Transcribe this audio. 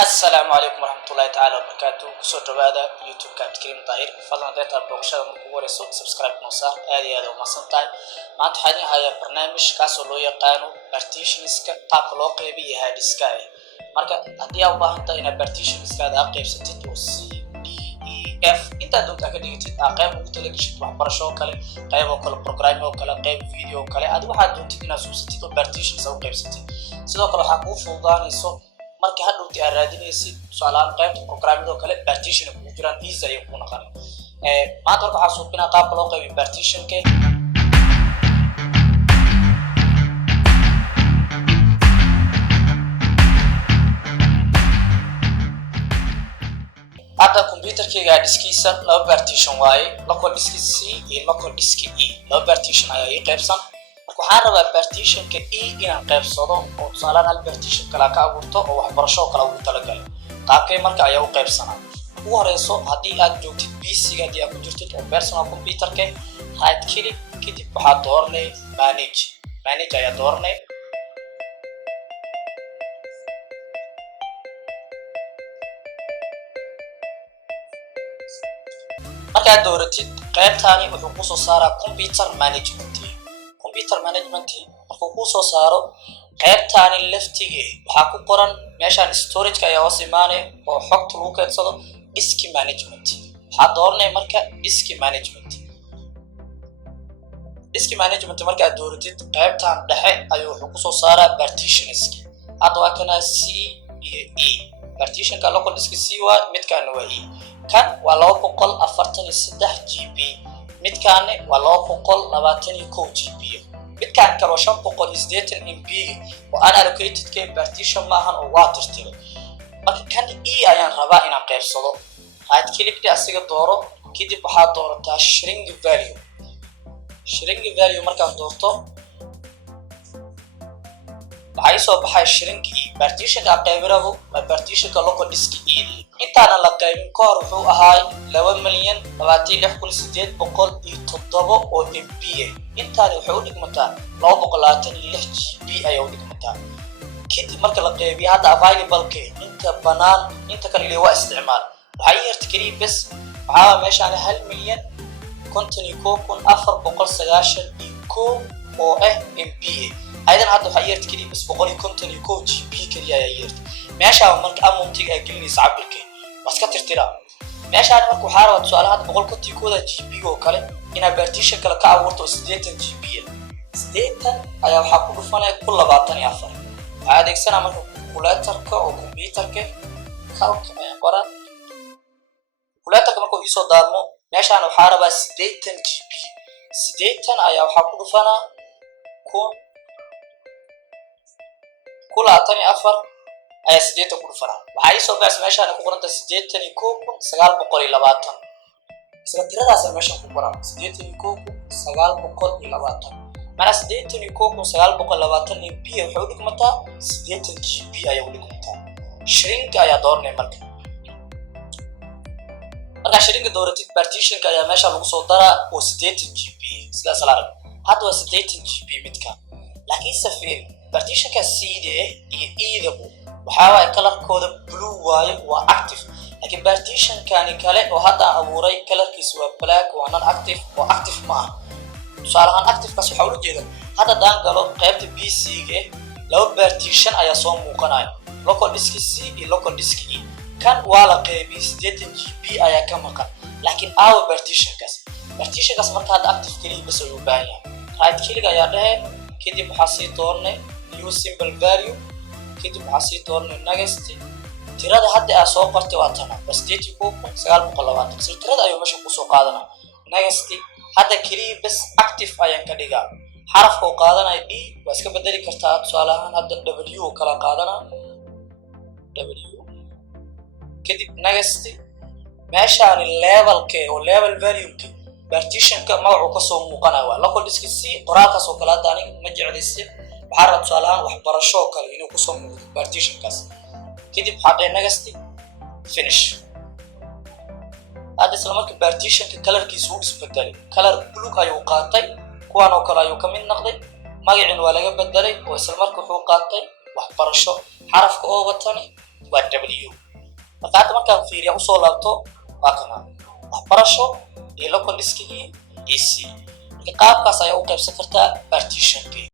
السلام عليكم ورحمة الله تعالى وبركاته. كسر هذا يوتيوب كابت كريم طاهر. فضلا ديتا بوقشة مكوريسو سبسكرايب نوصار آدي هذا ومصنطاي. ما تحدي هاي برنامج كاسو لو يقانو بارتيشنسك قابلو قيبي هاي ديسكاي. مركا هدي الله انت إن بارتيشنسك هذا قيب ستين وسي دي اف. انت دونت اكاديجيتي قيب مختلقشت وحبرشو كالي قيب وكلا بروغرام وكلا قيب فيديو وكلا هذا واحد دونت إن سوستين وبارتيشنس أو قيب ستين. سيدو كلا حقو فوضانيسو marka hadhowti aad raadinaysid su'aalahan qaybta programmada oo kale partition ku jiraan easy ay ku noqon maanta waxaan suubinaa qaabka loo qaybiyo partition-ka hadda computer-kayga diskiisa laba partition waaye local disk C iyo local disk E laba partition ayaa ii qaybsan waxaan rabaa partition-ka E inaan qaybsado oo tusaalahan hal partition kala ka abuurto oo waxbarasho kala ugu talagalay qaabkay marka ayaa u qaybsanaa ugu horeyso haddii aad joogtid PC-ga haddii aad ku jirtid oo personal computer-ka right click kadib waxaad dooranay manage ayaa dooranay markaad dooratid qaybtaani wuxuu ku soo saaraa computer management markuu ku soo saaro qaybtaani laftiga waxa ku qoran meeshan storage-ka ayaa hoos imaanay oo xogta lagu kaydsado disk management waxa dooranay marka disk management marka aad dooratid qaybtan dhexe ayuu wuxuu ku soo saaraa partitions hadda waa kana C iyo E partition-ka local disk C waa midkaan waa E kan waa 243 GB midkaan waa 221 GB midkaan kale 580 MB oo aan allocated ka partition maahan oo waa tirtiray marka kan E ayaan rabaa inaan qaybsado right click asiga dooro kadib waxaad doorataa shrink value markaad doorto waxay soo baxay shrink E partition-ka qaybirabo waa partition-ka local disk E intaan la qaybin ka hor wuxuu ahaa 2,26,807 oo MB intaan wuxuu dhigmataa 226 GB ayaa u dhigmataa kadib marka la qaybiyo hadda available-ka inta banaan inta kale waa isticmaal waxay yarta kaliya bas waxaa meeshaan 1,051,491 oo MB aydan hadda waxay yarta kaliya bas 151 GB kaliya ayaa yarta meeshaan marka amountiga ay gelinaysa cabirka waska tirtira meeshaan marka waxaa rabaa tusaalaha 151 GB oo kale ina partition kala ka abuurto 80 GB 80 ayaa waxa ku dhufanay ku 24 waxa adeegsanaa marka calculator-ka oo computer-ka calc ayaa qoran calculator-ka marka uu soo daarmo meeshaan waxaa rabaa 80 GB 80 ayaa waxa ku dhufanaa ku 24 ayaa 80 ku dhufanaa waxay soo baxay meeshaan ku qoranta 81,920 isla tiradaas meeshaan ku qoran 81,920 mana 81,920 MB wuxuu dhigmataa 80 GB ayaa u dhigmataa shrink ayaa dooranay marka shrink dooratid partition-ka ayaa meesha lagu soo daraa oo 80 GB sidaas la arag hadda waa 80 GB midka laakiin safir partition-ka C iyo E waxa ay color-kooda blue waaye waa active laakiin partition-kani kale oo hadda abuuray color-kiisu waa black waa non active oo active ma aha su'aalahan active kaas waxa uu jeedaa hadda daan galo qaybta PC-ga laba partition ayaa soo muuqanaya local disk C iyo local disk E kan waa la qaybiyay 80 GB ayaa ka maqan laakiin our partition-kaas marka hadda active kaliya bas uu baahan yahay right click ayaa dhahay kadib waxa sii doornay new symbol value kadib waxa sii doornay next tirada hadda aan soo qortay waa tan 81,920 tirada ayuu meesha ku soo qaadanaa next hadda kaliya bas active ayaan ka dhigaa xarafka uu qaadanay D waa iska bedeli kartaa tusaalahan hadda W oo kala qaadanaa W kadib next meeshaan level-ka oo level value-ka partition-ka magacu ka soo muuqanaya waa local disk C qoraalkaas oo kala hadda aniga ma jeclaysin waxaa rabaa tusaalahan waxbarasho kale inuu ku soo muuqdo partition-kaas kadib hadda next finish hadda isla marka partition-ka color-kiisu uu isbedelay color blue ayuu qaatay kuwan oo kale ayuu ka mid noqday magacina waa laga bedelay oo isla marka wuxuu qaatay waxbarasho xarafka oo watan waa w marka hadda markaan fiiriya usoo laabto waa kana waxbarasho iyo local diskigii ac marka qaabkaas ayaa u qaybsan kartaa partitionkii